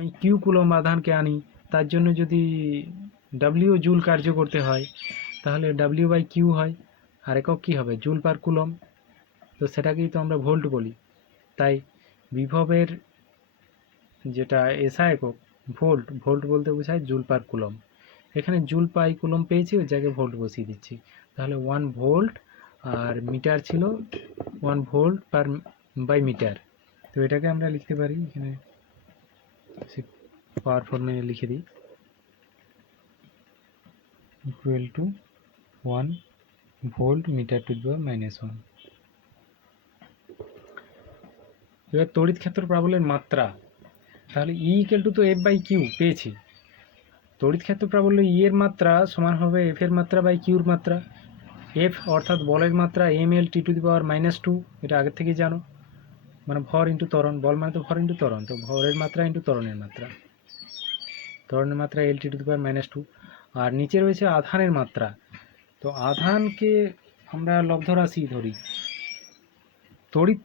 আমি Q coulomb আধানকে আনি, তার জন্য যদি ডাব্লিউ জুল কার্য করতে হয় তাহলে ডাব্লিউ বাই কিউ হয়, আর একক কী হবে, জুল পার কুলম্ব, তো সেটাকেই তো আমরা ভোল্ট বলি। তাই বিভবের যেটা এসআই একক ভোল্ট, ভোল্ট বলতে বোঝায় জুল পার কুলম্ব। এখানে জুল পাই কুলম্ব পেয়েছি, ওই জায়গায় ভোল্ট বসিয়ে দিচ্ছি, তাহলে 1 ভোল্ট, আর মিটার ছিল 1 ভোল্ট পার বাই মিটার। তো এটাকে আমরা লিখতে পারি, এখানে পাওয়ার ফর্মে লিখে দিই, equal to 1 volt metre to the power -1। এবার তড়িৎ ক্ষেত্র প্রাবল্যের মাত্রা, তাহলে ই ইকুয়াল টু তো এফ বাই কিউ পেয়েছি, তড়িৎ ক্ষেত্র প্রাবল্য ই এর মাত্রা সমান হবে এফ এর মাত্রা বাই কিউর মাত্রা। এফ অর্থাৎ বলের মাত্রা M L T to the পাওয়ার -2, এটা আগের থেকেই জানো, মানে ভর ইন্টু ত্বরণ, বল মানে তো ভর ইন্টু ত্বরণ, তো ভরের মাত্রা ইন্টু ত্বরণের মাত্রা, ত্বরণের মাত্রা এল টি টু দি পাওয়ার -2। আর নিচে রয়েছে আধানের মাত্রা, তো আধানকে আমরা লব্ধ রাশি ধরি, তড়িৎ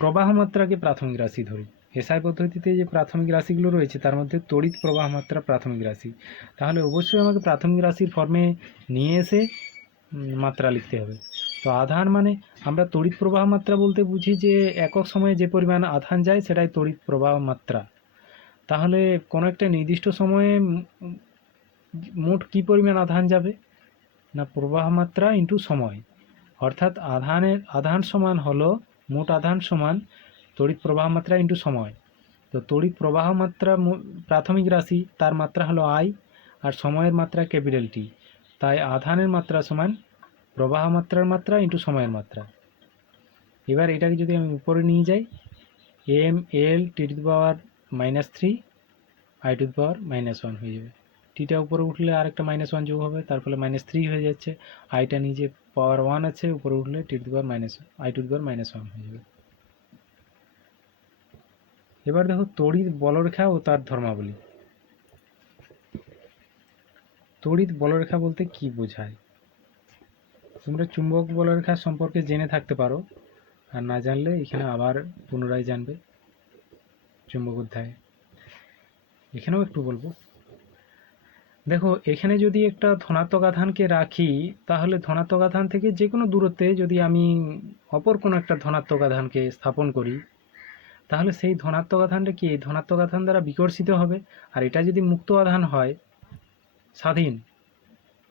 প্রবাহ মাত্রাকে প্রাথমিক রাশি ধরি। এসআই পদ্ধতিতে যে প্রাথমিক রাশিগুলো রয়েছে তার মধ্যে তড়িৎ প্রবাহ মাত্রা প্রাথমিক রাশি, তাহলে অবশ্যই আমাকে প্রাথমিক রাশির ফর্মে নিয়ে এসে মাত্রা লিখতে হবে। তো আধান মানে আমরা তড়িৎ প্রবাহ মাত্রা বলতে বুঝি যে একক সময়ে যে পরিমাণ আধান যায় সেটাই তড়িৎ প্রবাহ মাত্রা। তাহলে কোনো একটা নির্দিষ্ট সময়ে মোট কী পরিমাণ আধান যাবে, না প্রবাহ মাত্রা ইন্টু সময়, অর্থাৎ আধান সমান হলো মোট আধান সমান তড়িৎ প্রবাহ মাত্রা ইন্টু সময়। তো তড়িৎ প্রবাহ মাত্রা প্রাথমিক রাশি, তার মাত্রা হলো আই, আর সময়ের মাত্রা ক্যাপিটাল টি, তাই আধানের মাত্রা সমান প্রবাহ মাত্রার মাত্রা ইন্টু সময়ের মাত্রা। এবার এটাকে যদি আমি উপরে নিয়ে যাই, M L T to the power -3 I to the power -1 হয়ে যাবে, টিটা উপরে উঠলে আরেকটা -1 যোগ হবে, তার ফলে -3 হয়ে যাচ্ছে, আইটা নিচে পাওয়ার 1 আছে, উপরে উঠলে T to the power I to the power -1 হয়ে যাবে। এবার দেখো তড়িৎ বলরেখা ও তার ধর্মাবলী। তড়িৎ বলরেখা বলতে কি বোঝায়, তোমরা চুম্বক বলরেখা সম্পর্কে জেনে থাকতে পারো, আর না জানলে এখানে আবার পুনরায় জানবে চুম্বক অধ্যায়ে, এখানেও একটু বলবো। দেখো এখানে যদি একটা ধনাত্মক আধানকে রাখি, তাহলে ধনাত্মক আধান থেকে যে কোনো দূরত্বে যদি আমি অপর কোনো একটা ধনাত্মক আধানকে স্থাপন করি, তাহলে সেই ধনাত্মক আধানটা কি এই ধনাত্মক আধান দ্বারা বিকর্ষিত হবে। আর এটা যদি মুক্ত আধান হয়, স্বাধীন,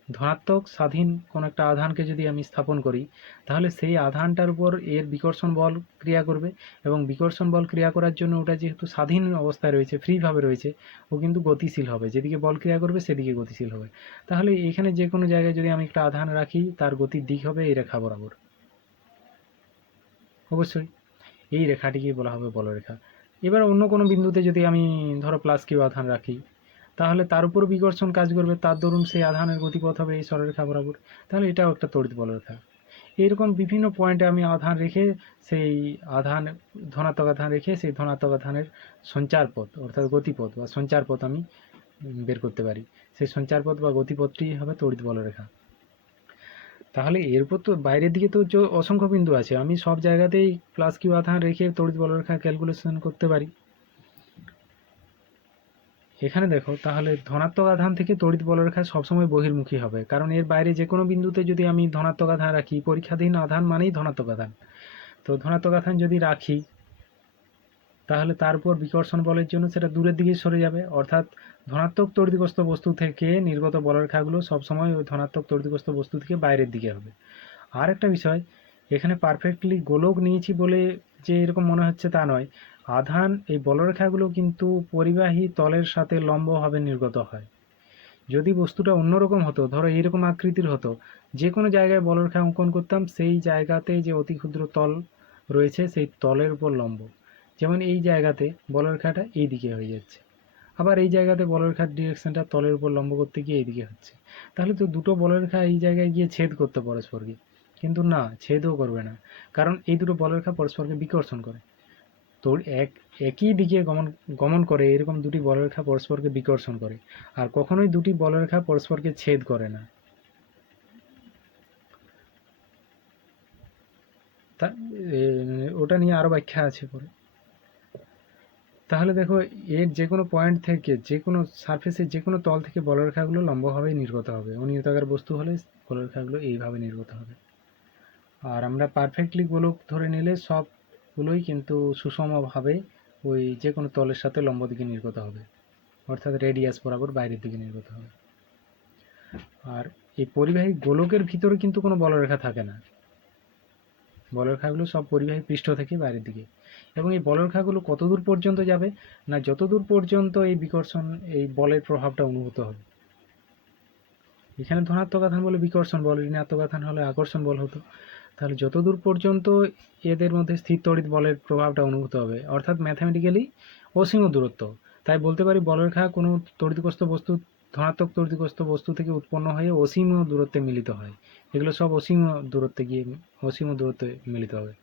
ধনাত্মক স্বাধীন কোনো একটা আধানকে যদি আমি স্থাপন করি, তাহলে সেই আধানটার উপর এর বিকর্ষণ বল ক্রিয়া করবে, এবং বিকর্ষণ বল ক্রিয়া করার জন্য ওটা যেহেতু স্বাধীন অবস্থায় রয়েছে, ফ্রিভাবে রয়েছে, ও কিন্তু গতিশীল হবে, যেদিকে বল ক্রিয়া করবে সেদিকে গতিশীল হবে। তাহলে এখানে যে কোনো জায়গায় যদি আমি একটা আধান রাখি, তার গতির দিক হবে এই রেখা বরাবর, অবশ্যই এই রেখাটিকে বলা হবে বলরেখা। এবার অন্য কোনো বিন্দুতে যদি আমি ধরো +q আধান রাখি, তাহলে তার উপর বিকর্ষণ কাজ করবে, তার দরুন সেই আধানের গতিপথ হবে এই সরলরেখা বরাবর, তাহলে এটাও একটা তড়িৎ বলরেখা। এইরকম বিভিন্ন পয়েন্টে আমি আধান রেখে সেই আধান, ধনাত্মক আধান রেখে সেই ধনাত্মক আধানের সঞ্চার পথ অর্থাৎ গতিপথ বা সঞ্চার পথ আমি বের করতে পারি, সেই সঞ্চার পথ বা গতিপথটি হবে তড়িৎ বলরেখা। তাহলে এরপর তো বাইরের দিকে তো অসংখ্য বিন্দু আছে, আমি সব জায়গাতেই +q আধান রেখে তড়িৎ বলরেখা ক্যালকুলেশন করতে পারি। এখানে দেখো তাহলে ধনাত্মক আধান থেকে তড়িৎ বলরেখা সবসময় বহির্মুখী হবে, কারণ এর বাইরে যে কোনো বিন্দুতে যদি আমি ধনাত্মক আধান রাখি, পরীক্ষাধীন আধান মানেই ধনাত্মক আধান, তো ধনাত্মক আধান যদি রাখি তাহলে তার উপর বিকর্ষণ বলের জন্য সেটা দূরের দিকে সরে যাবে, অর্থাৎ ধনাত্মক তড়িৎগ্রস্ত বস্তু থেকে নির্গত বলরেখাগুলো সবসময় ওই ধনাত্মক তড়িৎগ্রস্ত বস্তু থেকে বাইরের দিকে হবে। আর একটা বিষয়, এখানে পারফেক্টলি গোলক নিয়েছি বলে যে এরকম মনে হচ্ছে তা নয়, আধান এই বলরেখাগুলো কিন্তু পরিবাহী তলের সাথে লম্বভাবে নির্গত হয়। যদি বস্তুটা অন্যরকম হতো, ধরো এইরকম আকৃতির হতো, যে কোনো জায়গায় বলরেখা অঙ্কন করতাম, সেই জায়গাতে যে অতি ক্ষুদ্র তল রয়েছে সেই তলের উপর লম্ব, যেমন এই জায়গাতে বলরেখাটা এই দিকে হয়ে যাচ্ছে, আবার এই জায়গাতে বলরেখার ডিরেকশনটা তলের উপর লম্ব করতে গিয়ে এইদিকে হচ্ছে, তাহলে তো দুটো বলরেখা এই জায়গায় গিয়ে ছেদ করতে পরস্পরকে, কিন্তু না, ছেদও করবে না, কারণ এই দুটো বলরেখা পরস্পরকে বিকর্ষণ করে। তো একই দিকে গমন করে এরকম দুটি বলরেখা পরস্পরকে বিকর্ষণ করে, আর কখনোই দুটি বলরেখা পরস্পরকে ছেদ করে না। তা ওটা নিয়ে আরো ব্যাখ্যা আছে পরে। তাহলে দেখো এর যে কোনো পয়েন্ট থেকে, যে কোনো সারফেসের যে কোনো তল থেকে বলরেখাগুলো লম্বভাবেই নির্গত হবে। অনিয়তাকার বস্তু হলে বলরেখাগুলো এইভাবে নির্গত হবে। আর আমরা পারফেক্টলি গোলক ধরে নিলে সবগুলোই কিন্তু সুষমভাবে ওই যে কোনো তলের সাথে লম্ব দিকে নির্গত হবে, অর্থাৎ রেডিয়াস বরাবর বাইরের দিকে নির্গত হবে। আর এই পরিবাহী গোলকের ভিতরে কিন্তু কোনো বলরেখা থাকে না, বলরেখাগুলো সব পরিবাহী পৃষ্ঠ থেকে বাইরের দিকে। এবং এই বলরেখাগুলো কত দূর পর্যন্ত যাবে না, যতদূর পর্যন্ত এই বিকর্ষণ, এই বলের প্রভাবটা অনুভূত হবে। এখানে ধনাত্মক আধান বলে বিকর্ষণ বল, ঋণাত্মক আধান হলে আকর্ষণ বল হতো। তাহলে যতদূর পর্যন্ত এদের মধ্যে স্থির তড়িৎ বলের প্রভাবটা অনুভূত হবে, অর্থাৎ ম্যাথামেটিক্যালি অসীম দূরত্ব। তাই বলতে পারি বলরেখা কোনো তড়িৎগ্রস্ত বস্তু, ধনাত্মক তড়িৎগ্রস্ত বস্তু থেকে উৎপন্ন হয়ে অসীম দূরত্বে মিলিত হয়। এগুলো সব অসীম দূরত্বে গিয়ে অসীম দূরত্বে মিলিত হবে।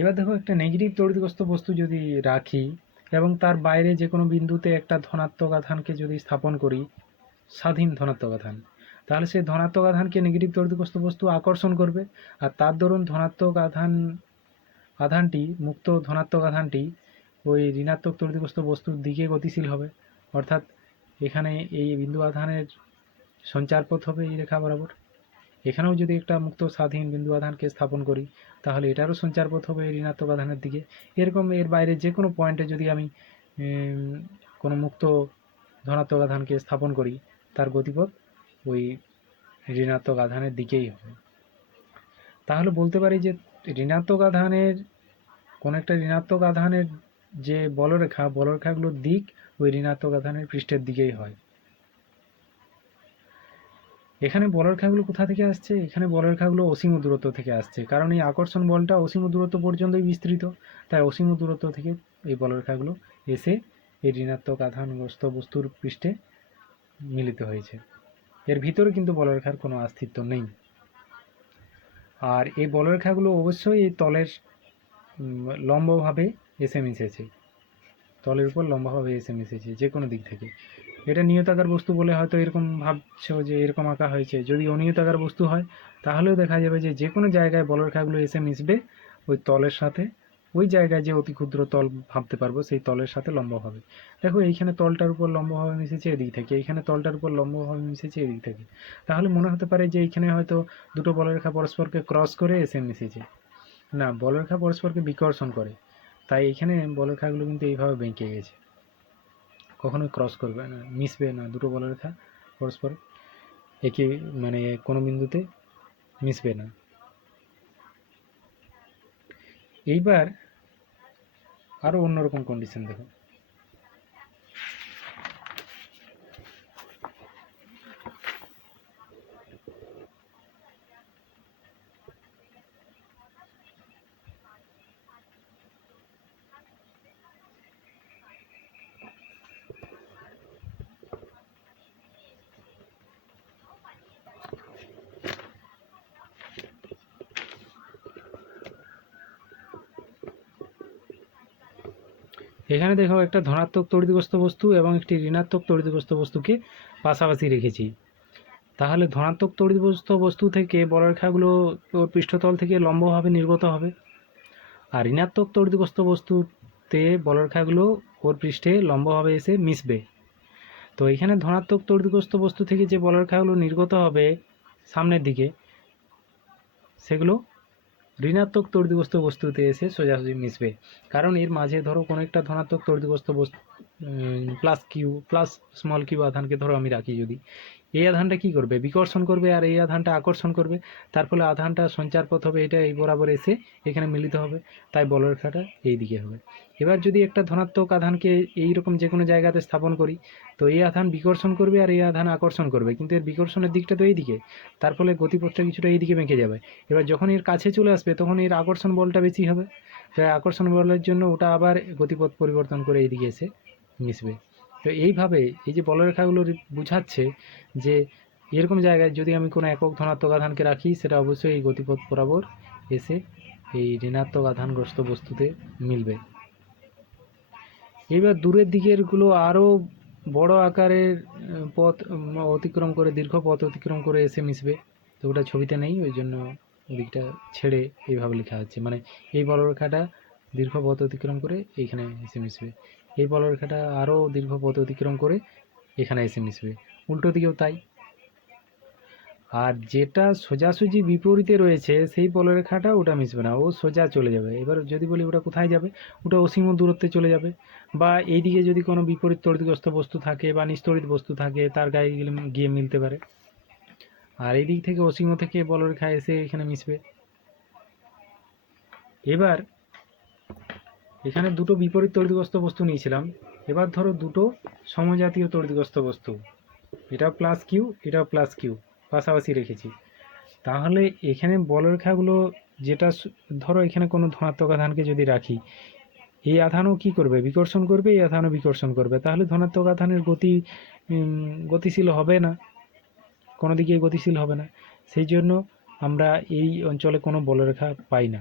এবার দেখো একটা নেগেটিভ তড়িৎগ্রস্ত বস্তু যদি রাখি এবং তার বাইরে যে কোনো বিন্দুতে একটা ধনাত্মক আধানকে যদি স্থাপন করি, স্বাধীন ধনাত্মক আধান, তাহলে সেই ধনাত্মক আধানকে নেগেটিভ তড়িৎগ্রস্ত বস্তু আকর্ষণ করবে। আর তার দরুন ধনাত্মক আধানটি, মুক্ত ধনাত্মক আধানটি ওই ঋণাত্মক তড়িৎগ্রস্ত বস্তুর দিকে গতিশীল হবে। অর্থাৎ এখানে এই বিন্দু আধানের সঞ্চারপথ হবে এই রেখা বরাবর। এখানেও যদি একটা মুক্ত স্বাধীন বিন্দু আধানকে স্থাপন করি, তাহলে এটারও সঞ্চারপথ হবে ঋণাত্মক আধানের দিকে। এরকম এর বাইরে যে কোনো পয়েন্টে যদি আমি কোনো মুক্ত ধনাত্মক আধানকে স্থাপন করি, তার গতিপথ ওই ঋণাত্মক আধানের দিকেই হবে। তাহলে বলতে পারি যে ঋণাত্মক আধানের, কোন একটা ঋণাত্মক আধানের যে বলরেখাগুলোর দিক ওই ঋণাত্মক আধানের পৃষ্ঠের দিকেই হয়। এখানে বলরেখাগুলো কোথা থেকে আসছে? এখানে বলরেখাগুলো অসীম দূরত্ব থেকে আসছে, কারণ এই আকর্ষণ বলটা অসীম দূরত্ব পর্যন্তই বিস্তৃত। তাই অসীম দূরত্ব থেকে এই বলরেখাগুলো এসে এই ঋণাত্মক আধানগ্রস্ত বস্তুর পৃষ্ঠে মিলিত হয়েছে। এর ভিতরে কিন্তু বলরেখার কোনো অস্তিত্ব নেই। আর এই বলরেখাগুলো অবশ্যই এই তলের লম্বভাবে এসে মিশেছে, তলের উপর লম্বভাবে এসে মিশেছে যে কোনো দিক থেকে। এটা নিয়তাকার বস্তু বলে হয়তো এরকম ভাবছো যে এরকম আঁকা হয়েছে। যদি অনিয়তাকার বস্তু হয় তাহলেও দেখা যাবে যে যে কোনো জায়গায় বলরেখাগুলো এসে মিশবে ওই তলের সাথে, ওই জায়গায় যে অতি ক্ষুদ্র তল ভাবতে পারবো সেই তলের সাথে লম্বভাবে। দেখো এইখানে তলটার উপর লম্বভাবে মিশেছে এদিক থেকে, এইখানে তলটার উপর লম্বভাবে মিশেছে এদিক থেকে। তাহলে মনে হতে পারে যে এইখানে হয়তো দুটো বলরেখা পরস্পরকে ক্রস করে এসে মিশেছে। না, বলরেখা পরস্পরকে বিকর্ষণ করে, তাই এখানে বলরেখাগুলো কিন্তু এইভাবে বেঁকে গেছে, কখনোই ক্রস করবে না, মিশবে না। দুটো বলরেখা পরস্পর একই মানে কোনো বিন্দুতে মিশবে না। এইবার আরো অন্যরকম কন্ডিশন দেখো। এখানে দেখো একটা ধনাত্মক তড়িৎগ্রস্ত বস্তু এবং একটি ঋণাত্মক তড়িৎগ্রস্ত বস্তুকে পাশাপাশি রেখেছি। তাহলে ধনাত্মক তড়িৎগ্রস্ত বস্তু থেকে বলরেখাগুলো ওর পৃষ্ঠতল থেকে লম্বভাবে নির্গত হবে, আর ঋণাত্মক তড়িৎগ্রস্ত বস্তুতে বলরেখাগুলো ওর পৃষ্ঠে লম্বভাবে এসে মিশবে। তো এখানে ধনাত্মক তড়িৎগ্রস্ত বস্তু থেকে যে বলরেখাগুলো নির্গত হবে সামনের দিকে, সেগুলো ঋণাত্মক তড়িৎগ্রস্ত বস্তুতে এসে সোজাসুজি মিশবে। কারণ এর মাঝে ধরো কোনো একটা ধনাত্মক তড়িৎগ্রস্ত বস্তু প্লাস স্মল কিউ আধানকে ধরো আমি রাখি, যদি এই আধানটা কি করবে, বিকর্ষণ করবে, আর এই আধানটা আকর্ষণ করবে। তার ফলে আধানটা সঞ্চারপথ হবে, এটা এই বরাবর এসে এখানে মিলিত হবে, তাই বলরেখাটা এই দিকে হবে। এবার যদি একটা ধনাত্মক আধানকে এইরকম যে কোনো জায়গাতে স্থাপন করি, তো এই আধান বিকর্ষণ করবে আর এই আধান আকর্ষণ করবে, কিন্তু এর বিকর্ষণের দিকটা তো এই দিকে, তার ফলে গতিপথটা কিছুটা এই দিকে বেঁকে যাবে। এবার যখন এর কাছে চলে আসবে তখন এর আকর্ষণ বলটা বেশি হবে, তাই আকর্ষণ বলের জন্য ওটা আবার গতিপথ পরিবর্তন করে এই দিকে এসে মিশবে। তো এইভাবে এই যে বলরেখাগুলো বুঝাচ্ছে যে এরকম জায়গায় যদি আমি কোনো একক ধনাত্মক আধানকে রাখি, সেটা অবশ্যই এই গতিপথ বরাবর এসে এই ঋণাত্মক আধানগ্রস্ত বস্তুতে মিলবে। এবার দূরের দিকেরগুলো আরও বড় আকারের পথ অতিক্রম করে, দীর্ঘ পথ অতিক্রম করে এসে মিশবে। তো ওটা ছবিতে নেই, ওই জন্য ওদিকটা ছেড়ে এইভাবে লেখা হচ্ছে, মানে এই বলরেখাটা দীর্ঘ পথ অতিক্রম করে এইখানে এসে মিশবে, এই বলরেখাটা আরও দীর্ঘ পথ অতিক্রম করে এখানে এসে মিশবে, উল্টো দিকেও তাই। আর যেটা সোজাসুজি বিপরীতে রয়েছে সেই বলরেখাটা ওটা মিশবে না, ও সোজা চলে যাবে। এবার যদি বলি ওটা কোথায় যাবে, ওটা অসীম দূরত্বে চলে যাবে। বা এইদিকে যদি কোনো বিপরীত তড়িৎগ্রস্ত বস্তু থাকে বা নিস্তড়িত বস্তু থাকে তার গায়ে গিয়ে মিলতে পারে। আর এই দিক থেকে অসীম থেকে বলরেখা এসে এখানে মিশবে। এবার এখানে দুটো বিপরীত তড়িৎগ্রস্ত বস্তু নিয়েছিলাম, এবার ধরো দুটো সমজাতীয় তড়িৎগ্রস্ত বস্তু, এটাও প্লাস কিউ এটাও প্লাস কিউ পাশাপাশি রেখেছি। তাহলে এখানে বলরেখাগুলো যেটা ধরো এখানে কোনো ধনাত্মক আধানকে যদি রাখি, এই আধানও কি করবে, বিকর্ষণ করবে, এই আধানও বিকর্ষণ করবে। তাহলে ধনাত্মক আধানের গতিশীল হবে না, কোনো দিকে গতিশীল হবে না। সেই জন্য আমরা এই অঞ্চলে কোনো বলরেখা পাই না,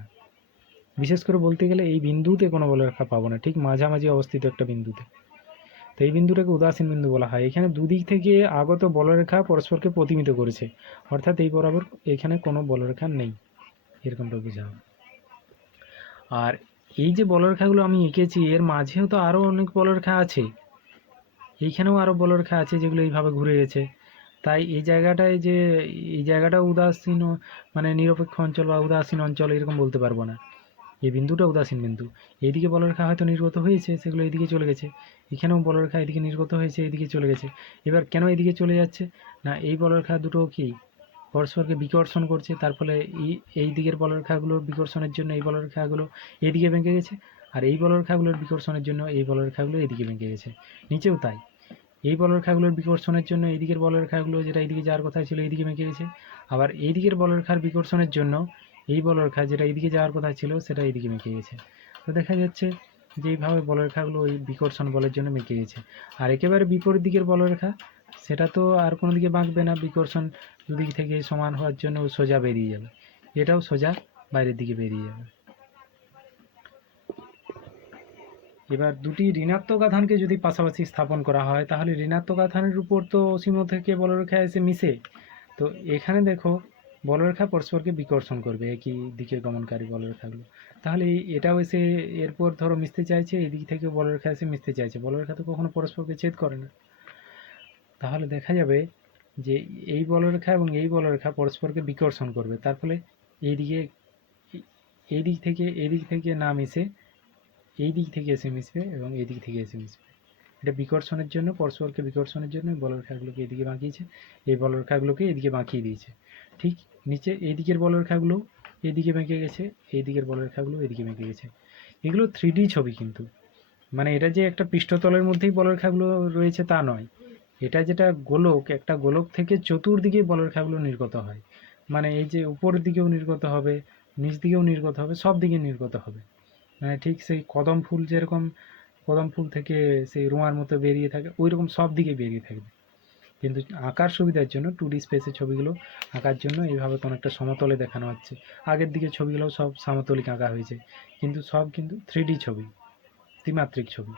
বিশেষ করে বলতে গেলে এই বিন্দুতে কোনো বলরেখা পাবো না, ঠিক মাঝামাঝি অবস্থিত একটা বিন্দুতে। তো এই বিন্দুটাকে উদাসীন বিন্দু বলা হয়। এখানে দুদিক থেকে আগত বলরেখা পরস্পরকে প্রতিমিত করেছে, অর্থাৎ এই বরাবর এখানে কোনো বলরেখা নেই, এরকমটা বোঝা হবে। আর এই যে বলরেখাগুলো আমি এঁকেছি এর মাঝেও তো আরও অনেক বলরেখা আছে, এইখানেও আরও বলরেখা আছে যেগুলো এইভাবে ঘুরে গেছে। তাই এই জায়গাটায় যে এই জায়গাটা উদাসীন মানে নিরপেক্ষ অঞ্চল বা উদাসীন অঞ্চল এরকম বলতে পারবো না। এই বিন্দুটা উদাসীন বিন্দু, এইদিকে বলরেখা হয়তো নির্গত হয়েছে, সেগুলো এদিকে চলে গেছে, এখানেও বলরেখা এদিকে নির্গত হয়েছে, এদিকে চলে গেছে। এবার কেন এদিকে চলে যাচ্ছে না, এই বলরেখা দুটো কি পরস্পরকে বিকর্ষণ করছে, তার ফলে এই দিকের বলরেখাগুলোর বিকর্ষণের জন্য এই বলরেখাগুলো এইদিকে বেঁকে গেছে, আর এই বলরেখাগুলোর বিকর্ষণের জন্য এই বলরেখাগুলো এইদিকে বেঁকে গেছে, নিচেও তাই। এই বলরেখাগুলোর বিকর্ষণের জন্য এই দিকের বলরেখাগুলো যেটা এইদিকে যাওয়ার কথা ছিল এইদিকে বেঁকে গেছে, আবার এই দিকের বলরেখার বিকর্ষণের জন্য এই বলরেখা যেটা এইদিকে যাওয়ার কথা ছিল সেটা এইদিকে বেঁকে গেছে। তো দেখা যাচ্ছে যে এইভাবে বলরেখাগুলো ওই বিকর্ষণ বলের জন্য বেঁকে গেছে। আর একেবারে বিপরীত দিকের বলরেখা সেটা তো আর কোনো দিকে বাঁকবে না, বিকর্ষণ দুদিক থেকে সমান হওয়ার জন্য সোজা বেরিয়ে যাবে, এটাও সোজা বাইরের দিকে বেরিয়ে যাবে। এবার দুটি ঋণাত্মক আধানকে যদি পাশাপাশি স্থাপন করা হয় তাহলে ঋণাত্মক আধানের উপর তো অসীম থেকে বলরেখা এসে মিশে, তো এখানে দেখো বলরেখা পরস্পরকে বিকর্ষণ করবে একই দিকে গমনকারী বলরেখাগুলো। তাহলে এটাও এসে এরপর ধরো মিশতে চাইছে, এদিক থেকে বলরেখা এসে মিশতে চাইছে, বলরেখা তো কখনো পরস্পরকে ছেদ করে না। তাহলে দেখা যাবে যে এই বলরেখা এবং এই বলরেখা পরস্পরকে বিকর্ষণ করবে, তার ফলে এইদিকে এই দিক থেকে না মিশে এই দিক থেকে এসে মিশবে এবং এই দিক থেকে এসে মিশবে। এটা বিকর্ষণের জন্য, পরস্পরকে বিকর্ষণের জন্য বলরেখাগুলোকে এদিকে বাঁকিয়েছে, এই বলরেখাগুলোকে এদিকে বাঁকিয়ে দিয়েছে। ঠিক নিচে এই দিকের বলরেখাগুলো এদিকে বেঁকে গেছে, এই দিকের বলরেখাগুলো এদিকে বেঁকে গেছে। এগুলো 3D ছবি, কিন্তু মানে এটা যে একটা পৃষ্ঠতলের মধ্যেই বলরেখাগুলো রয়েছে তা নয়, এটা যেটা গোলক, একটা গোলক থেকে চতুর্দিকে বলরেখাগুলো নির্গত হয়, মানে এই যে উপরের দিকেও নির্গত হবে, নিচ দিকেও নির্গত হবে, সব দিকে নির্গত হবে। মানে ঠিক সেই কদম ফুল যেরকম কদম ফুল থেকে সেই রোঁয়ার মতো বেরিয়ে থাকে ওই রকম সব দিকে বেরিয়ে থাকবে। কিন্তু আঁকার সুবিধার জন্য 2D স্পেসের ছবিগুলো আঁকার জন্য এইভাবে কোনো একটা সমতলে দেখানো হচ্ছে। আগের দিকে ছবিগুলো সব সমতলিক আঁকা হয়েছে, কিন্তু সব কিন্তু 3D ছবি, ত্রিমাত্রিক ছবি।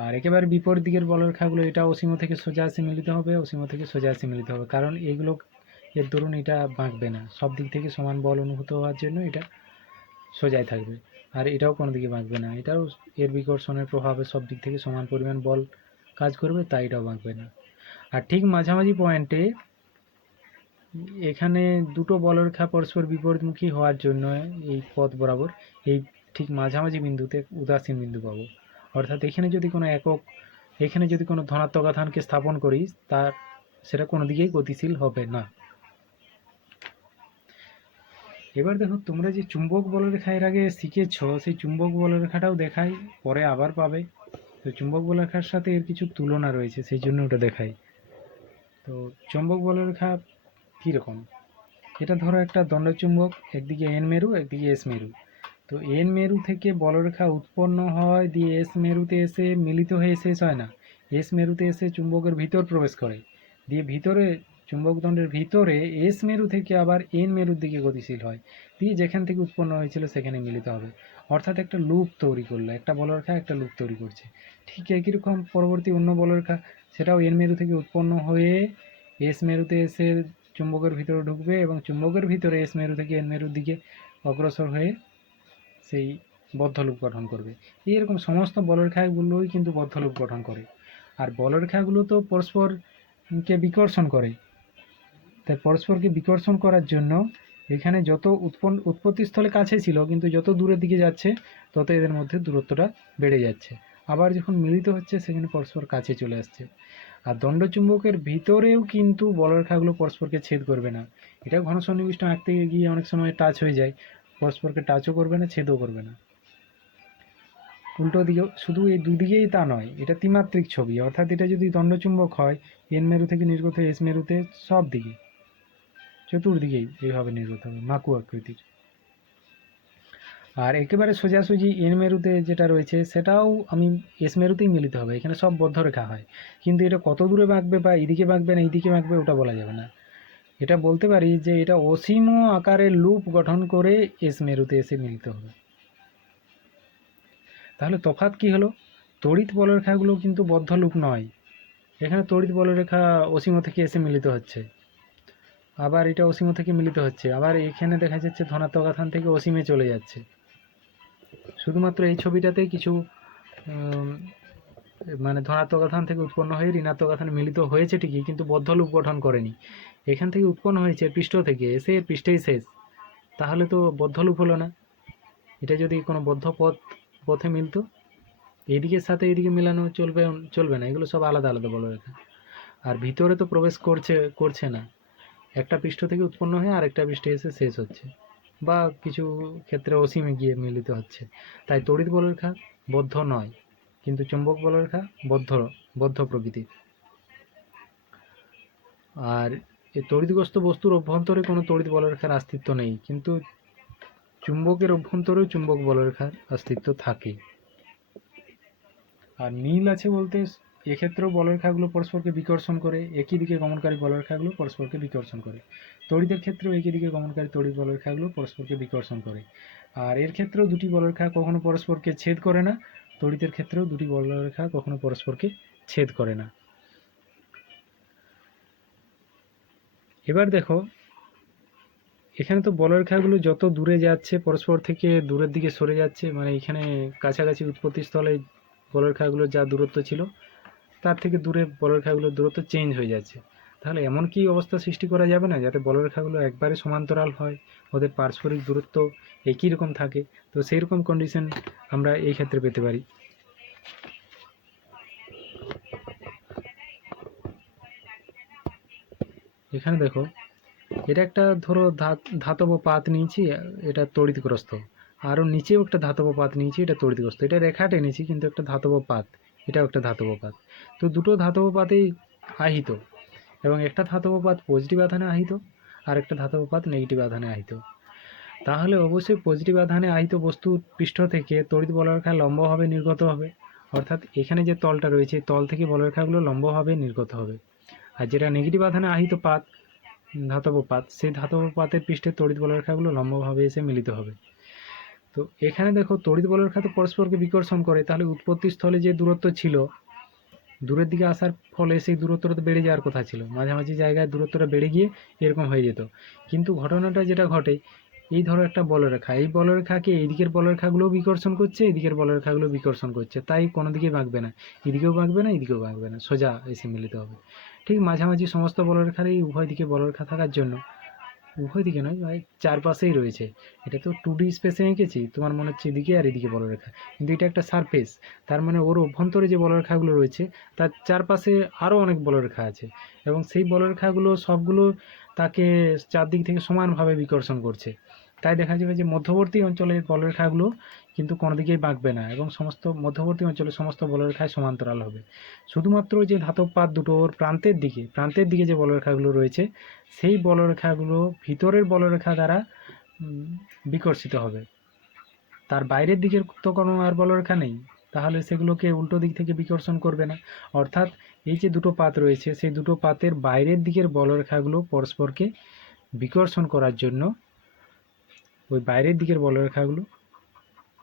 আর একেবারে বিপরীত দিকের বলরেখাগুলো এটা অসীম থেকে সোজা আসে মিলিত হবে, অসীম থেকে সোজা আসে মিলিত হবে, কারণ এগুলো এর দরুন এটা বাঁকবে না, সব দিক থেকে সমান বল অনুভূত হওয়ার জন্য এটা সোজাই থাকবে। আর এটাও কোনো দিকে বাঁকবে না, এটাও এর বিকর্ষণের প্রভাবে সব দিক থেকে সমান পরিমাণ বল কাজ করবে, তাই এটাও বাঁকবে না। আর ঠিক মাঝামাঝি পয়েন্টে এখানে দুটো বলরেখা পরস্পর বিপরীতমুখী হওয়ার জন্য এই পথ বরাবর এই ঠিক মাঝামাঝি বিন্দুতে উদাসীন বিন্দু পাবো। অর্থাৎ এখানে যদি কোনো ধনাত্মক আধানকে স্থাপন করি তার সেটা কোনো দিকেই গতিশীল হবে না। এবার দেখো তোমরা যে চুম্বক বলরেখা এর আগে শিখেছ, সেই চুম্বক বলরেখাটাও দেখাই, পরে আবার পাবে। তো চুম্বক বলরেখার সাথে এর কিছু তুলনা রয়েছে, সেই জন্য ওটা দেখাই। তো চুম্বক বলরেখা কীরকম, এটা ধরো একটা দণ্ডচুম্বক, একদিকে এন মেরু একদিকে এস মেরু। তো এন মেরু থেকে বলরেখা উৎপন্ন হয়, দিয়ে এস মেরুতে এসে মিলিত হয়ে শেষ হয় না, এস মেরুতে এসে চুম্বকের ভিতর প্রবেশ করে, দিয়ে ভিতরে চুম্বক দণ্ডের ভিতরে এস মেরু থেকে আবার এন মেরুর দিকে গতিশীল হয়, দিয়ে যেখান থেকে উৎপন্ন হয়েছিল সেখানে মিলিত হবে। অর্থাৎ একটা লুপ তৈরি করলো, একটা বলরেখা একটা লুপ তৈরি করছে। ঠিক একই রকম পরবর্তী অন্য বলরেখা সেটাও এন মেরু থেকে উৎপন্ন হয়ে এস মেরুতে এসে চুম্বকের ভিতরে ঢুকবে এবং চুম্বকের ভিতরে এস মেরু থেকে এন মেরুর দিকে অগ্রসর হয়ে সেই বদ্ধ লুপ গঠন করবে। এইরকম সমস্ত বলরেখাগুলোই কিন্তু বদ্ধ লুপ গঠন করে। আর বলরেখাগুলো তো পরস্পরকে বিকর্ষণ করে, তাই পরস্পরকে বিকর্ষণ করার জন্য এখানে যত উৎপত্তিস্থলে কাছে ছিল, কিন্তু যত দূরের দিকে যাচ্ছে তত এদের মধ্যে দূরত্বটা বেড়ে যাচ্ছে। আবার যখন মিলিত হচ্ছে সেখানে পরস্পর কাছে চলে আসছে। আর দণ্ডচুম্বকের ভিতরেও কিন্তু বলরেখাগুলো পরস্পরকে ছেদ করবে না। এটা ঘন সন্নিবিষ্ট আঁকতে গিয়ে অনেক সময় টাচ হয়ে যায়, পরস্পরকে টাচও করবে না, ছেদও করবে না। উল্টো দিকেও, শুধু এই দুদিকেই তা নয়, এটা ত্রিমাত্রিক ছবি, অর্থাৎ এটা যদি দণ্ডচুম্বক হয় এন মেরু থেকে নির্গত হয়ে এস মেরুতে সব দিকে চতুর্দিকেই এইভাবে নির্গত হবে, মাকু আকৃতির। আর একেবারে সোজাসুজি এন মেরুতে যেটা রয়েছে সেটাও আমি এস মেরুতেই মিলিত হবে, এখানে সব বদ্ধ রেখা হয়, কিন্তু এটা কত দূরে বাঁকবে বা এইদিকে বাঁকবে না এইদিকে বাঁকবে ওটা বলা যাবে না। এটা বলতে পারি যে এটা অসীম আকারের লুপ গঠন করে এস মেরুতে এসে মিলিত হবে। তাহলে তফাৎ কি হলো? তড়িৎ বলরেখাগুলো কিন্তু বদ্ধ লুপ নয়, এখানে তড়িৎ বলরেখা অসীম থেকে এসে মিলিত হচ্ছে, আবার এটা অসীম থেকে মিলিত হচ্ছে, আবার এখানে দেখা যাচ্ছে ধনাত্মক আধান থেকে অসীমে চলে যাচ্ছে। শুধুমাত্র এই ছবিটাতে কিছু মানে ধনাত্মক আধান থেকে উৎপন্ন হয়ে ঋণাত্মক আধানে মিলিত হয়েছে ঠিকই, কিন্তু বদ্ধ লুপ গঠন করেনি। এখান থেকে উৎপন্ন হয়েছে পৃষ্ঠ থেকে, এসে পৃষ্ঠেই শেষ, তাহলে তো বদ্ধ লুপ হলো না। এটা যদি কোনো বদ্ধ পথে মিলতো, এইদিকের সাথে এইদিকে মেলানো চলবে না, এগুলো সব আলাদা আলাদা বলরেখা। আর ভিতরে তো প্রবেশ করছে না, একটা পৃষ্ঠ থেকে উৎপন্ন হয়ে আরেকটা পৃষ্ঠে এসে শেষ হচ্ছে, বা কিছু ক্ষেত্রে অসীমে গিয়ে মিলিত হচ্ছে। তাই তড়িৎ বলরেখা বদ্ধ নয়, কিন্তু চুম্বক বলরেখা বদ্ধ প্রকৃতির। আর এই তড়িৎগ্রস্ত বস্তুর অভ্যন্তরে কোনো তড়িৎ বলরেখার অস্তিত্ব নেই, কিন্তু চুম্বকের অভ্যন্তরেও চুম্বক বলরেখার অস্তিত্ব থাকে। আর মিল আছে বলতে এক্ষেত্রেও বলরেখাগুলো পরস্পরকে বিকর্ষণ করে, একই দিকে গমনকারী বলরেখাগুলো পরস্পরকে বিকর্ষণ করে। তড়িতের ক্ষেত্রেও একই দিকে গমনকারী তড়িৎ বলরেখাগুলো পরস্পরকে বিকর্ষণ করে। আর এর ক্ষেত্রেও দুটি বলরেখা কখনো পরস্পরকে ছেদ করে না, তড়িতের ক্ষেত্রেও দুটি বলরেখা কখনো পরস্পরকে ছেদ করে না। এবার দেখো, এখানে তো বলরেখাগুলো যত দূরে যাচ্ছে পরস্পর থেকে দূরের দিকে সরে যাচ্ছে, মানে এখানে কাছাকাছি উৎপত্তিস্থলে বলরেখাগুলোর যা দূরত্ব ছিল তার থেকে দূরে বলরেখাগুলোর দূরত্ব চেঞ্জ হয়ে যাচ্ছে। তাহলে এমন কি অবস্থা সৃষ্টি করা যাবে না যাতে বলরেখাগুলো একবারে সমান্তরাল হয়, ওদের পারস্পরিক দূরত্ব একই রকম থাকে? তো সেই রকম কন্ডিশন আমরা এই ক্ষেত্রে পেতে পারি। এখানে দেখো, এটা একটা ধরো ধাতব পাত নিয়েছি, এটা তড়িৎগ্রস্ত, আরও নিচেও একটা ধাতব পাত নিয়েছি, এটা তড়িৎগ্রস্ত। এটা রেখা টেনেছি কিন্তু একটা ধাতব পাত, এটাও একটা ধাতব পাত। তো দুটো ধাতব পাতেই আহিত, এবং একটা ধাতব পাত পজিটিভ আধানে আহিত আর একটা ধাতব পাত নেগেটিভ আধানে আহিত। তাহলে অবশ্যই পজিটিভ আধানে আহিত বস্তুর পৃষ্ঠ থেকে তড়িৎ বলরেখা লম্বভাবে নির্গত হবে, অর্থাৎ এখানে যে তলটা রয়েছে তল থেকে বলরেখাগুলো লম্বভাবে নির্গত হবে। আর যেটা নেগেটিভ আধানে আহিত পাত, ধাতব পাত, সেই ধাতব পাতের পৃষ্ঠে তড়িৎ বলরেখাগুলো লম্বভাবে এসে মিলিত হবে। তো এখানে দেখো, তড়িৎ বলরেখা তো পরস্পরকে বিকর্ষণ করে, তাহলে উৎপত্তি স্থলে যে দূরত্ব ছিল দূরের দিকে আসার ফলে সেই দূরত্বটা তো বেড়ে যাওয়ার কথা ছিল, মাঝামাঝি জায়গায় দূরত্বটা বেড়ে গিয়ে এরকম হয়ে যেত। কিন্তু ঘটনাটা যেটা ঘটে, এই ধরো একটা বলরেখা, এই বলরেখাকে এইদিকের বলরেখাগুলোও বিকর্ষণ করছে, এদিকের বলরেখাগুলো বিকর্ষণ করছে, তাই কোনো দিকে বাঁকবে না, এদিকেও বাঁকবে না এদিকেও বাঁকবে না, সোজা এসে মিলিত হবে। ঠিক মাঝামাঝি সমস্ত বলরেখার এই উভয় দিকে বলরেখা থাকার জন্য, উভয় দিকে নয় ভাই, চারপাশেই রয়েছে। এটা তো 2D স্পেসে এঁকেছি, তোমার মনে হচ্ছে এদিকে আর এদিকে বলরেখা, কিন্তু এটা একটা সারফেস, তার মানে ওর অভ্যন্তরে যে বলরেখাগুলো রয়েছে তার চারপাশে আরও অনেক বলরেখা আছে, এবং সেই বলরেখাগুলো সবগুলো তাকে চারদিক থেকে সমানভাবে বিকর্ষণ করছে। তাই দেখা যাবে যে মধ্যবর্তী অঞ্চলের বলরেখাগুলো কিন্তু কোনো দিকেই বাঁকবে না, এবং সমস্ত মধ্যবর্তী অঞ্চলে সমস্ত বলরেখায় সমান্তরাল হবে। শুধুমাত্র যে ধাতব পাত দুটোর প্রান্তের দিকে যে বলরেখাগুলো রয়েছে সেই বলরেখাগুলো ভিতরের বলরেখা দ্বারা বিকর্ষিত হবে, তার বাইরের দিকের তো কোনো আর বলরেখা নেই, তাহলে সেগুলোকে উল্টো দিক থেকে বিকর্ষণ করবে না। অর্থাৎ এই যে দুটো পাত রয়েছে সেই দুটো পাতের বাইরের দিকের বলরেখাগুলো পরস্পরকে বিকর্ষণ করার জন্য ওই বাইরের দিকের বলরেখাগুলো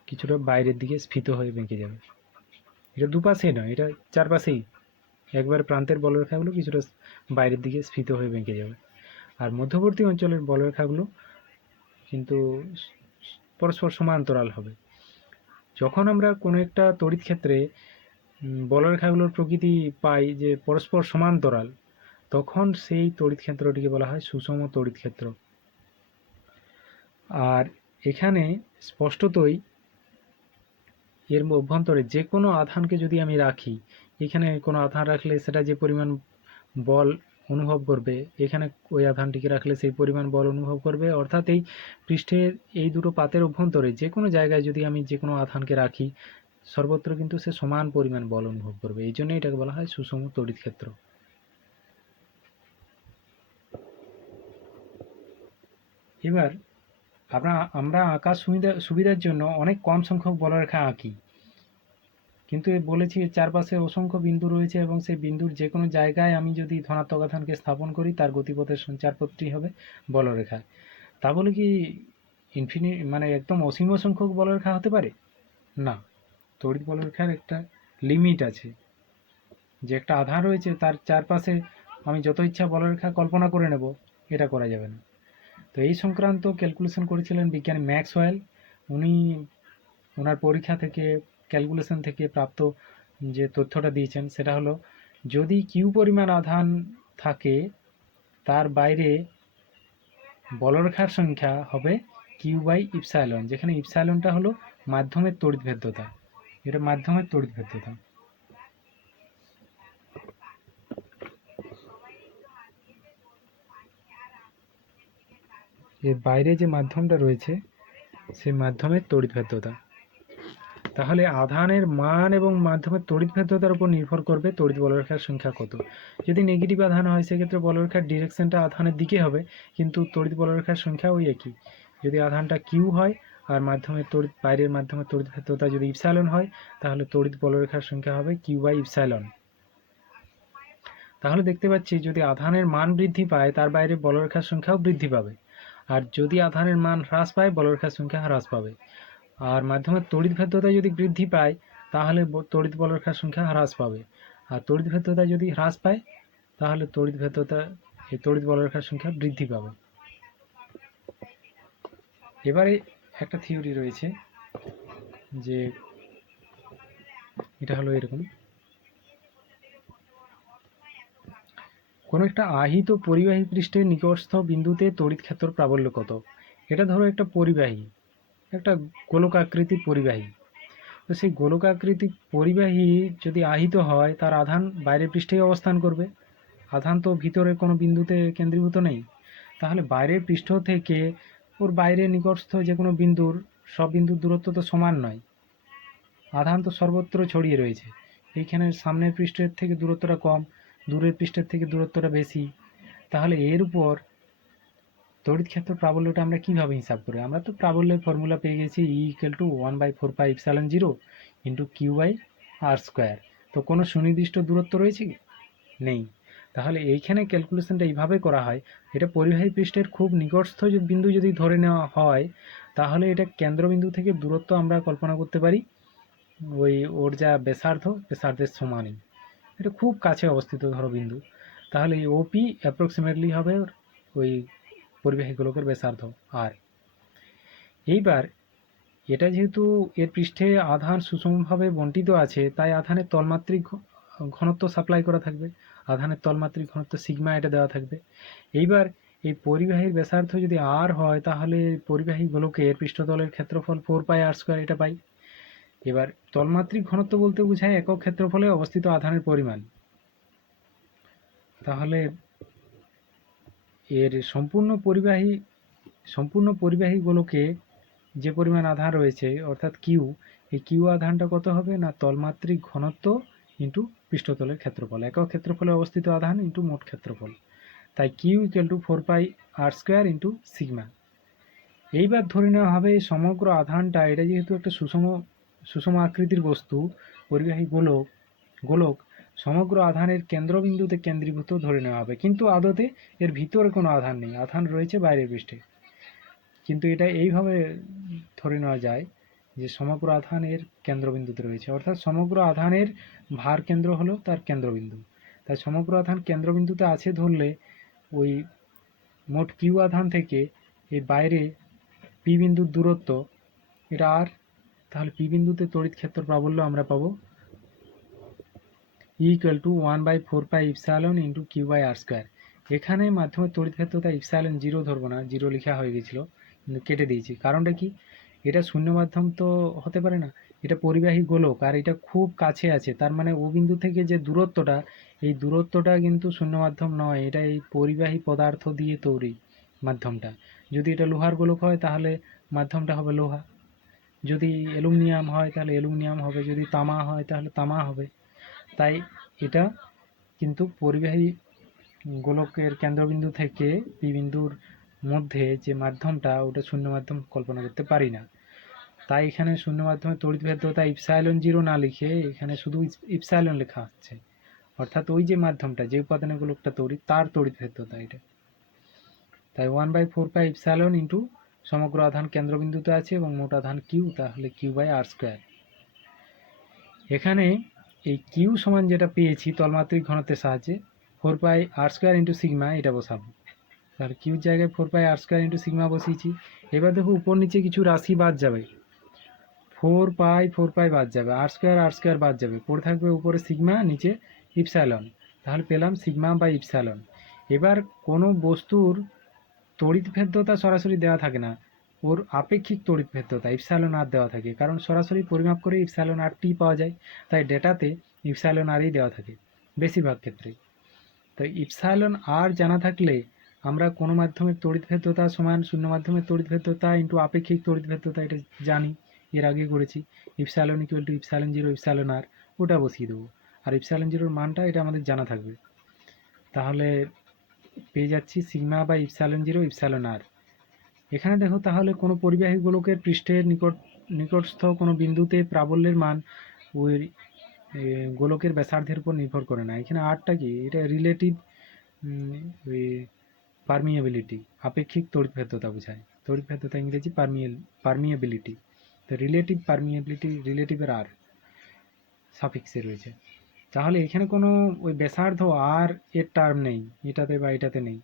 কিছুটা বাইরের দিকে স্ফীত হয়ে বেঁকে যাবে। এটা দুপাশেই নয়, এটা চারপাশেই, একবার প্রান্তের বলরেখাগুলো কিছুটা বাইরের দিকে স্ফীত হয়ে বেঁকে যাবে। আর মধ্যবর্তী অঞ্চলের বলরেখাগুলো কিন্তু পরস্পর সমান্তরাল হবে। যখন আমরা কোনো একটা তড়িৎ ক্ষেত্রে বলরেখাগুলোর প্রকৃতি পাই যে পরস্পর সমান্তরাল, তখন সেই তড়িৎ ক্ষেত্রটিকে বলা হয় সুষম তড়িৎ ক্ষেত্র। আর এখানে স্পষ্টতই এর অভ্যন্তরে যে কোনো আধানকে যদি আমি রাখি, এখানে কোনো আধান রাখলে সেটা যে পরিমাণ বল অনুভব করবে, এখানে ওই আধানটিকে রাখলে সেই পরিমাণ বল অনুভব করবে। অর্থাৎ এই পৃষ্ঠের এই দুটো পাতের অভ্যন্তরে যে কোনো জায়গায় যদি আমি যে কোনো আধানকে রাখি, সর্বত্র কিন্তু সে সমান পরিমাণ বল অনুভব করবে। এই জন্য এটাকে বলা হয় সুষম তড়িৎ ক্ষেত্র। এবার আমরা আঁকার সুবিধার জন্য অনেক কম সংখ্যক বলরেখা আঁকি, কিন্তু বলেছি চারপাশে অসংখ্য বিন্দু রয়েছে এবং সেই বিন্দুর যে কোনো জায়গায় আমি যদি ধনাত্মক আধানকে স্থাপন করি, তার গতিপথের সঞ্চারপথটি হবে বলরেখা। তা বলে কি মানে একদম অসীম সংখ্যক বলরেখা হতে পারে? না, তড়িৎ বলরেখার একটা লিমিট আছে। যে একটা আধান রয়েছে তার চারপাশে আমি যত ইচ্ছা বলরেখা কল্পনা করে নেব, এটা করা যাবে না। তো এই সংক্রান্ত ক্যালকুলেশন করেছিলেন বিজ্ঞানী ম্যাক্সওয়েল। উনি ওনার পরীক্ষা থেকে ক্যালকুলেশন থেকে প্রাপ্ত যে তথ্যটা দিয়েছেন সেটা হলো, যদি কিউ পরিমাণ আধান থাকে তার বাইরে বলরেখার সংখ্যা হবে কিউ বাই ইপসাইলন, যেখানে ইপসাইলনটা হলো মাধ্যমের তড়িৎভেদ্যতা। এটা মাধ্যমের তড়িৎভেদ্যতা। এর বাইরে যে মাধ্যমটা রয়েছে সেই মাধ্যমের তড়িৎভেদ্যতা। তাহলে আধানের মান এবং মাধ্যমের তড়িৎভেদ্যতার উপর নির্ভর করবে তড়িৎ বলরেখার সংখ্যা কত। যদি নেগেটিভ আধান হয় সেক্ষেত্রে বলরেখার ডিরেকশনটা আধানের দিকে হবে, কিন্তু তড়িৎ বলরেখার সংখ্যা ওই একই। যদি আধানটা কিউ হয় আর বাইরের মাধ্যমের তড়িৎভেদ্যতা যদি ইপসাইলন হয়, তাহলে তড়িৎ বলরেখার সংখ্যা হবে কিউ বাই ইপসাইলন। তাহলে দেখতে পাচ্ছি যদি আধানের মান বৃদ্ধি পায় তার বাইরে বলরেখার সংখ্যাও বৃদ্ধি পাবে, আর যদি আধানের মান হ্রাস পায় বলরেখার সংখ্যা হ্রাস পাবে। আর মাধ্যমের তড়িৎভেদ্যতা যদি বৃদ্ধি পায় তাহলে তড়িৎ বলরেখার সংখ্যা হ্রাস পাবে, আর তড়িৎভেদ্যতা যদি হ্রাস পায় তাহলে তড়িৎ বলরেখার সংখ্যা বৃদ্ধি পাবে। এবারে একটা থিওরি রয়েছে যে এটা হলো এরকম, কোনো একটা আহিত পরিবাহী পৃষ্ঠের নিকটস্থ বিন্দুতে তড়িৎ ক্ষেত্র প্রাবল্য কত। এটা ধরো একটা পরিবাহী, একটা গোলকাকৃতির পরিবাহী। তো সেই গোলকাকৃতির পরিবাহী যদি আহিত হয় তার আধান বাইরের পৃষ্ঠেই অবস্থান করবে। আধান তো ভিতরে কোনো বিন্দুতে কেন্দ্রীভূত নেই। তাহলে বাইরের পৃষ্ঠ থেকে ওর বাইরে নিকটস্থ যে কোনো বিন্দুর সব বিন্দুর দূরত্ব তো সমান নয়। আধান তো সর্বত্র ছড়িয়ে রয়েছে। এইখানে সামনের পৃষ্ঠের থেকে দূরত্বটা কম, দূরের পৃষ্ঠের থেকে দূরত্বটা বেশি। তাহলে এর উপর তড়িৎ ক্ষেত্র প্রাবল্যটা আমরা কিভাবে হিসাব করি? আমরা তো প্রাবল্যের ফর্মুলা পেয়ে গেছি, E=1/4πε0 into Q by R square. তো কোনো সুনির্দিষ্ট দূরত্ব রয়েছে কি? নেই। তাহলে এইখানে ক্যালকুলেশনটা এইভাবে করা হয়, এটা পরিবাহী পৃষ্ঠের খুব নিকটস্থ বিন্দু যদি ধরে নেওয়া হয়, তাহলে এটা কেন্দ্রবিন্দু থেকে দূরত্ব আমরা কল্পনা করতে পারি ওর যা ব্যাসার্ধের সমানই। এটা খুব কাছে অবস্থিত ধরো বিন্দু, তাহলে এই ওপি অ্যাপ্রক্সিমেটলি হবে ওই পরিবাহী গোলকের ব্যাসার্ধ আর। এইবার এটা যেহেতু এর পৃষ্ঠে আধান সুষমভাবে বণ্টিত আছে, তাই আধানের তলমাত্রিক ঘনত্ব সাপ্লাই করা থাকবে, আধানের তলমাত্রিক ঘনত্ব সিগমা এটা দেওয়া থাকবে। এইবার এই পরিবাহীর ব্যাসার্ধ যদি আর হয়, তাহলে পরিবাহী গোলকের পৃষ্ঠতলের ক্ষেত্রফল 4πr² এটা পাই। এবার তলমাত্রিক ঘনত্ব বলতে বোঝায় একক ক্ষেত্রফলে অবস্থিত আধানের পরিমাণ। তাহলে এর সম্পূর্ণ পরিবাহী গোলকে যে পরিমাণ আধান রয়েছে অর্থাৎ কিউ, এই কিউ আধানটা কত হবে না তলমাত্রিক ঘনত্ব ইন্টু পৃষ্ঠতলের ক্ষেত্রফল, একক ক্ষেত্রফলে অবস্থিত আধান ইন্টু মোট ক্ষেত্রফল। তাই কিউ = 4πr² ইন্টু সিগমা। এইবার ধরে নেওয়া হবে সমগ্র আধানটা, এটা যেহেতু একটা সুষম আকৃতির বস্তু পরিবাহী গোলক, সমগ্র আধানের কেন্দ্রবিন্দুতে কেন্দ্রীভূত ধরে নেওয়া হবে, কিন্তু আদতে এর ভিতরে কোনো আধান নেই, আধান রয়েছে বাইরের পৃষ্ঠে। কিন্তু এটা এইভাবে ধরে নেওয়া যায় যে সমগ্র আধান এর কেন্দ্রবিন্দুতে রয়েছে, অর্থাৎ সমগ্র আধানের ভার কেন্দ্র হলো তার কেন্দ্রবিন্দু। তাই সমগ্র আধান কেন্দ্রবিন্দুতে আছে ধরলে ওই মোট কিউ আধান থেকে এই বাইরে পি বিন্দুর দূরত্ব এটা আর, তাহলে পি বিন্দুতে তড়িৎ ক্ষেত্র প্রাবল্য আমরা পাবো equal to 1/4 epsilon into Q by R square. এখানে মাধ্যমের তড়িৎ ক্ষেত্রটা ইপসাইলন জিরো ধরবো না, জিরো লেখা হয়ে গেছিলো কিন্তু কেটে দিয়েছি। কারণটা কি, এটা শূন্য মাধ্যম তো হতে পারে না, এটা পরিবাহী গোলক আর এটা খুব কাছে আছে, তার মানে ও বিন্দু থেকে যে দূরত্বটা, এই দূরত্বটা কিন্তু শূন্য মাধ্যম নয়, এটা এই পরিবাহী পদার্থ দিয়ে তৈরি মাধ্যমটা। যদি এটা লোহার গোলক হয় তাহলে মাধ্যমটা হবে লোহা, যদি অ্যালুমিনিয়াম হয় তাহলে অ্যালুমিনিয়াম হবে, যদি তামা হয় তাহলে তামা হবে। তাই এটা কিন্তু পরিবাহী গোলকের কেন্দ্রবিন্দু থেকে পি বিন্দুর মধ্যে যে মাধ্যমটা ওটা শূন্য মাধ্যম কল্পনা করতে পারি না। তাই এখানে শূন্য মাধ্যমে তড়িৎ ভেদ্যতা ইপসাইলন জিরো না লিখে এখানে শুধু ইপসাইলন লেখা হচ্ছে, অর্থাৎ ওই যে মাধ্যমটা, যে উপাদানের গোলকটা তৈরি তার তড়িৎ ভেদ্যতা এটা। তাই 1/4 ইপসাইলন ইন্টু সমগ্র আধান কেন্দ্রবিন্দুতে আছে এবং মোট আধান কিউ, তাহলে কিউ বাই আর স্কোয়ার। এখানে এই কিউ সমান যেটা পেয়েছি তলমাত্রিক ঘনত্বের সাহায্যে 4 আর স্কোয়ার ইন্টু সিগমা, এটা বসাবো। তাহলে কিউর জায়গায় 4 আর স্কোয়ার ইন্টু সিগমা বসিয়েছি। এবার দেখো উপর নিচে কিছু রাশি বাদ যাবে, 4 বাদ যাবে, আর স্কোয়ার বাদ যাবে, পড়ে থাকবে উপরে সিগমা, নিচে ইপসাইলন। তাহলে পেলাম সিগমা বাই ইপসাইলন। এবার কোনো বস্তুর তড়িৎ ভেদ্যতা সরাসরি দেওয়া থাকে না, ওর আপেক্ষিক তড়িৎ ভেদ্যতা ইপসাইলন আর দেওয়া থাকে, কারণ সরাসরি পরিমাপ করে ইপসাইলন আর টি পাওয়া যায়, তাই ডেটাতে ইপসাইলন আরই দেওয়া থাকে বেশিরভাগ ক্ষেত্রে। তো ইপসাইলন আর জানা থাকলে আমরা কোনো মাধ্যমের তড়িৎ ভেদ্যতা সমান শূন্য মাধ্যমের তড়িৎ ভেদ্যতা ইন্টু আপেক্ষিক তড়িৎ ভেদ্যতা, এটা জানি, এর আগে করেছি। Epsilon equal to epsilon zero epsilon R, ওটা বসিয়ে দেবো, আর ইপসাইলন জিরোর মানটা এটা আমাদের জানা থাকবে। তাহলে পেয়ে যাচ্ছি sigma by epsilon zero epsilon R. এখানে দেখো তাহলে কোনো পরিবাহী গোলকের পৃষ্ঠের নিকটস্থ কোনো বিন্দুতে প্রাবল্যের মান ওই গোলকের ব্যাসার্ধের উপর নির্ভর করে না। এখানে আরটা কি, এটা রিলেটিভ ওই পারমিয়েবিলিটি, আপেক্ষিক তড়িৎ ভেদ্যতা বোঝায়। তড়িৎ ভেদ্যতা ইংরেজি পারমিয়েবিলিটি। তো রিলেটিভ পারমিয়েবিলিটি, রিলেটিভের আর সাফিক্সে রয়েছে। তাহলে এখানে কোনো ওই ব্যাসার্ধ আর এর টার্ম নেই, এটাতে বা এটাতে নেই।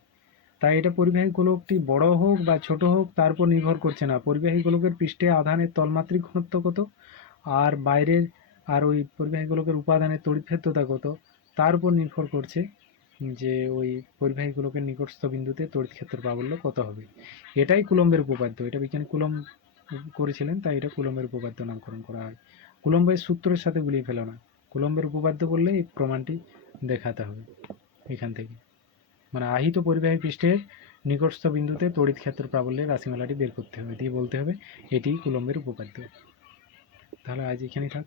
তাই এটা পরিবাহী গোলকটি বড় হোক বা ছোট হোক তার উপর নির্ভর করছে না, পরিবাহী গোলকের পৃষ্ঠে আধানের তলমাত্রিক ঘনত্ব কত আর বাইরের আর ওই পরিবাহী গোলকের উপাদানের তড়িৎ ভেদ্যতা কত তার উপর নির্ভর করছে যে ওই পরিবাহী গোলকের নিকটস্থ বিন্দুতে তড়িৎ ক্ষেত্র প্রাবল্য কত হবে। এটাই কুলম্বের উপপাদ্য, এটা বিজ্ঞানী কুলম্ব করেছিলেন, তাই এটা কুলম্বের উপপাদ্য নামকরণ করা হয়। কুলম্বের সূত্রের সাথে গুলিয়ে ফেলো না, কুলম্বের উপপাদ্য বললে এই প্রমাণটি দেখাতে হবে এখান থেকে, মানে আহিত পরিবাহী পৃষ্ঠের নিকটস্থ বিন্দুতে তড়িৎ ক্ষেত্র প্রাবল্যের রাশিমালাটি বের করতে হবে, দিয়ে বলতে হবে এটি কুলম্বের উপপাদ্য। তাহলে আজ এখানেই থাক।